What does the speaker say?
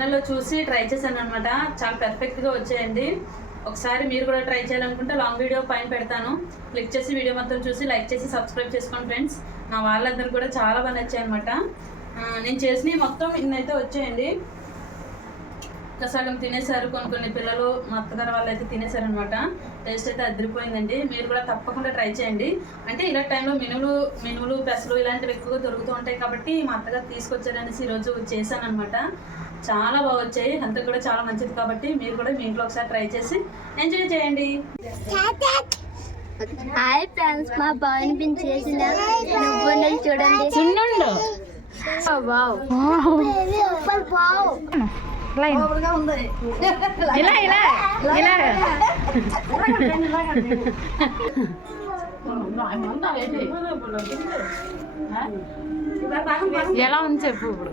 ఛానల్లో చూసి ట్రై చేశాను అనమాట. చాలా పర్ఫెక్ట్గా వచ్చాయండి. ఒకసారి మీరు కూడా ట్రై చేయాలనుకుంటే లాంగ్ వీడియో పైన పెడతాను, క్లిక్ చేసి వీడియో మొత్తం చూసి లైక్ చేసి సబ్స్క్రైబ్ చేసుకోండి ఫ్రెండ్స్. మా వాళ్ళందరూ కూడా చాలా బాగా నచ్చాయి అనమాట. నేను చేసినవి మొత్తం ఇన్నైతే వచ్చాయండి. సగం తినేసారు, కొన్ని పిల్లలు మా అత్తగారు వాళ్ళు అయితే తినేసారనమాట. టేస్ట్ అయితే అదిరిపోయిందండి. మీరు కూడా తప్పకుండా ట్రై చేయండి. అంటే ఇలా టైంలో మినువులు పెసలు ఇలాంటివి ఎక్కువగా దొరుకుతూ ఉంటాయి కాబట్టి మా అత్తగారు తీసుకొచ్చారనేసి ఈరోజు చేశాను అనమాట. చాలా బాగా వచ్చాయి, అంత కూడా చాలా మంచిది కాబట్టి మీరు కూడా మీ ఇంట్లో ఒకసారి ట్రై చేసి ఎంజాయ్ చేయండి. హాయ్ ఫ్రెండ్స్, మా బాగా చేసిన నువ్వు చూడండి. ఎలా ఉంది చెప్పు ఇప్పుడు.